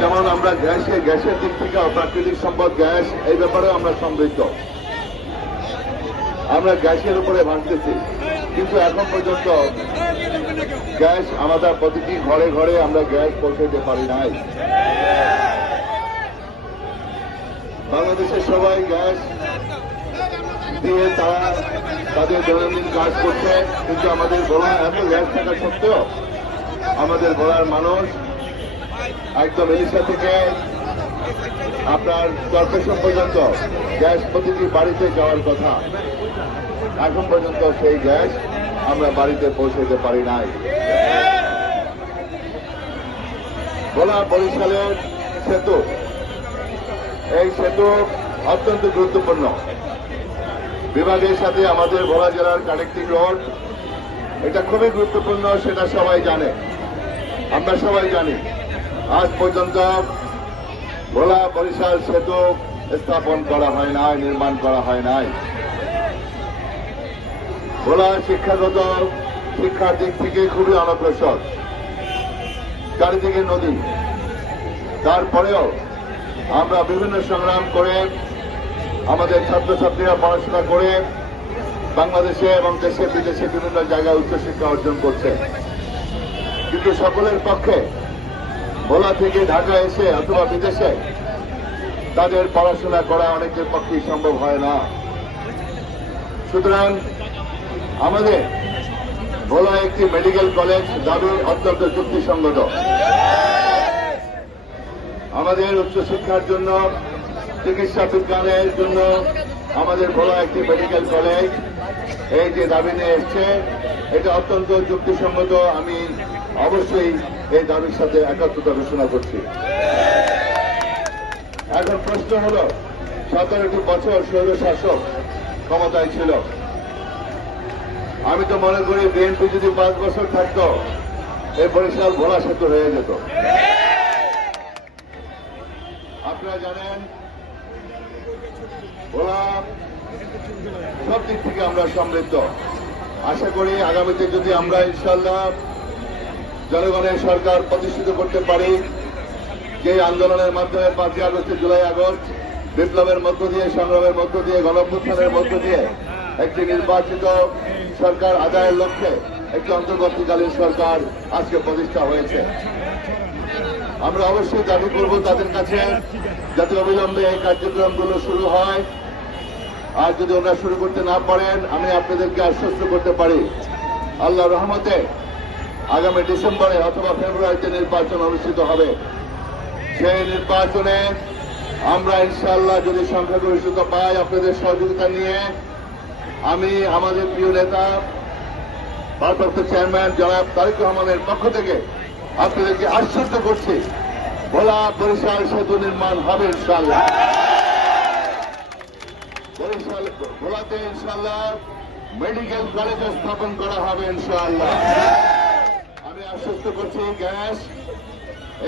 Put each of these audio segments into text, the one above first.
যেমন আমরা গ্যাসের দিক থেকে প্রাকৃতিক সম্পদ গ্যাস, এই ব্যাপারে আমরা সমৃদ্ধ। আমরা গ্যাসের উপরে ভাসতেছি, কিন্তু এখন পর্যন্ত গ্যাস আমাদের প্রতিটি ঘরে ঘরে আমরা গ্যাস পৌঁছাতে পারি নাই। বাংলাদেশের সবাই গ্যাস দিয়ে তারা তাদের দৈনন্দিন কাজ করছে, কিন্তু আমাদের ভোলা এত গ্যাস থাকা সত্ত্বেও আমাদের ভোলার মানুষ একদম এলিশা থেকে আপনার কর্পোরেশন পর্যন্ত গ্যাস প্রতিটি বাড়িতে যাওয়ার কথা, এখন পর্যন্ত সেই গ্যাস আমরা বাড়িতে পৌঁছাতে পারি নাই। ভোলা বরিশালের সেতু, এই সেতু অত্যন্ত গুরুত্বপূর্ণ। বিভাগের সাথে আমাদের ভোলা জেলার কানেক্টিং রোড, এটা খুবই গুরুত্বপূর্ণ, সেটা সবাই জানে, আমরা সবাই জানি। আজ পর্যন্ত ভোলা বরিশাল সেতু স্থাপন করা হয় নাই, নির্মাণ করা হয় নাই। ভোলা শিক্ষার দিক থেকে খুবই অনগ্রসর, চারিদিকে নদী। তারপরেও আমরা বিভিন্ন সংগ্রাম করে আমাদের ছাত্রছাত্রীরা পড়াশোনা করে বাংলাদেশে এবং দেশে বিদেশে বিভিন্ন জায়গায় উচ্চশিক্ষা অর্জন করছে, কিন্তু সকলের পক্ষে ভোলা থেকে ঢাকা এসে অথবা বিদেশে তাদের পড়াশোনা করা অনেকের পক্ষেই সম্ভব হয় না। সুতরাং আমাদের ভোলা একটি মেডিকেল কলেজ দাবি অত্যন্ত যুক্তিসঙ্গত। আমাদের উচ্চশিক্ষার জন্য, চিকিৎসা বিজ্ঞানের জন্য আমাদের ভোলা একটি মেডিকেল কলেজ, এই যে দাবি নিয়ে এসছে, এটা অত্যন্ত যুক্তিসঙ্গত। আমি অবশ্যই এই দাবির সাথে একাত্মতা ঘোষণা করছি। এখন প্রশ্ন হল, 17টি বছর স্বৈরশাসক ক্ষমতায় ছিল। আমি তো মনে করি বিএনপি যদি 5 বছর থাকত, এই বরিশাল ভোলা সেতু হয়ে যেত। আপনারা জানেন ভোলা সব দিক থেকে আমরা সমৃদ্ধ। আশা করি আগামীতে যদি আমরা ইনশাল্লাহ জনগণের সরকার প্রতিষ্ঠিত করতে পারি, যে আন্দোলনের মাধ্যমে 5ই আগস্ট, জুলাই আগস্ট বিপ্লবের মধ্য দিয়ে, সংগ্রামের মধ্য দিয়ে, গণঅভ্যুত্থানের মধ্য দিয়ে একটি নির্বাচিত সরকার আদায়ের লক্ষ্যে একটি অন্তর্বর্তীকালীন সরকার আজকে প্রতিষ্ঠা হয়েছে। আমরা অবশ্যই দাবি করব তাদের কাছে যাতে অবিলম্বে এই কার্যক্রমগুলো শুরু হয়। আর যদি ওনারা শুরু করতে না পারেন, আমি আপনাদেরকে আশ্বস্ত করতে পারি, আল্লাহর রহমতে আগামী ডিসেম্বরে অথবা ফেব্রুয়ারিতে নির্বাচন অনুষ্ঠিত হবে। সেই নির্বাচনে আমরা ইনশাআল্লাহ যদি সংখ্যাগরিষ্ঠতা পাই, আপনাদের সহযোগিতা নিয়ে আমি আমাদের প্রিয় নেতা ভারপ্রাপ্ত চেয়ারম্যান জনাব তারেক রহমানের পক্ষ থেকে আপনাদেরকে আশ্বস্ত করছি, ভোলা বরিশাল সেতু নির্মাণ হবে ইনশাআল্লাহ। ভোলাতে ইনশাআল্লাহ মেডিকেল কলেজ স্থাপন করা হবে ইনশাআল্লাহ। আমি আশ্বস্ত করছি,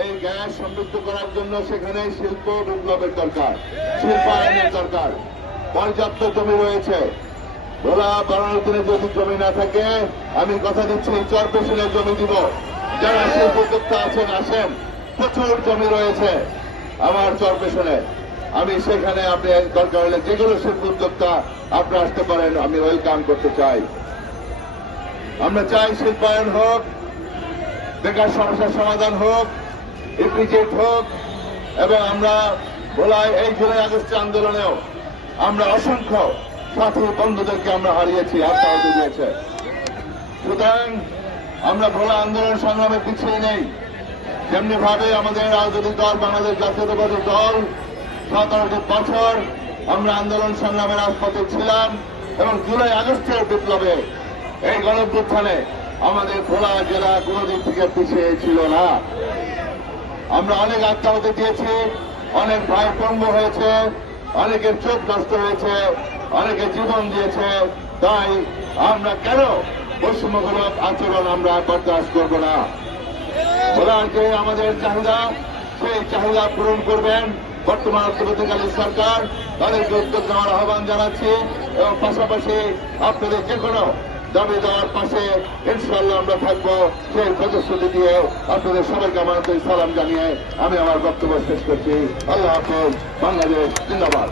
এই গ্যাস সমৃদ্ধ করার জন্য সেখানে শিল্প বিপ্লবের দরকার, শিল্পায়নের দরকার। পর্যাপ্ত জমি রয়েছে। ভোলা 12 দিনে যদি জমি না থাকে, আমি কথা দিচ্ছি চরপেশনের জমি দিব। যারা শিল্প উদ্যোক্তা আছেন আসেন, প্রচুর জমি রয়েছে আমার চরপেশনে। আমি সেখানে আপনি দরকার হলে যেগুলো শিল্প উদ্যোক্তা আপনারা আসতে পারেন, আমি ওয়েলকাম করতে চাই। আমরা চাই শিল্পায়ন হোক, বেকার সমস্যার সমাধান হোক, ইপিজেড হোক, এবং আমরা ভোলায় এই জুলাই আগস্টের আন্দোলনেও আমরা অসংখ্য সাথী বন্ধুদেরকে আমরা হারিয়েছি, আত্মহত দিয়েছে। সুতরাং আমরা ভোলা আন্দোলন সংগ্রামে পিছিয়ে নেই। যেমনি ভাবে আমাদের রাজনৈতিক দল বাংলাদেশ জাতীয়তাবাদী দল 17টি বছর আমরা আন্দোলন সংগ্রামের রাজপথে ছিলাম, এবং জুলাই আগস্টের বিপ্লবে এই গণঅভ্যুত্থানে আমাদের ভোলা জেলা কোনো দিক থেকে পিছিয়ে ছিল না। আমরা অনেক আত্মহত্যা দিয়েছি, অনেক ভাই পঙ্গু হয়েছে, অনেকের চোখ নষ্ট হয়েছে, অনেকে জীবন দিয়েছে। তাই আমরা কেন বৈষম্যমূলক আচরণ আমরা বরদাস্ত করব না। ভোলার যে আমাদের চাহিদা, সেই চাহিদা পূরণ করবেন বর্তমান অন্তর্বর্তীকালীন সরকার। তাদেরকে উদ্যোগ নেওয়ার আহ্বান জানাচ্ছি, এবং পাশাপাশি আপনাদের যে কোনো দাবি দেওয়ার পাশে ইনশাআল্লাহ আমরা থাকবো। সেই প্রতিশ্রুতি দিয়ে আপনাদের সবাইকে আমার সালাম জানিয়ে আমি আমার বক্তব্য শেষ করছি। আল্লাহ হাফেজ। বাংলাদেশ জিন্দাবাদ।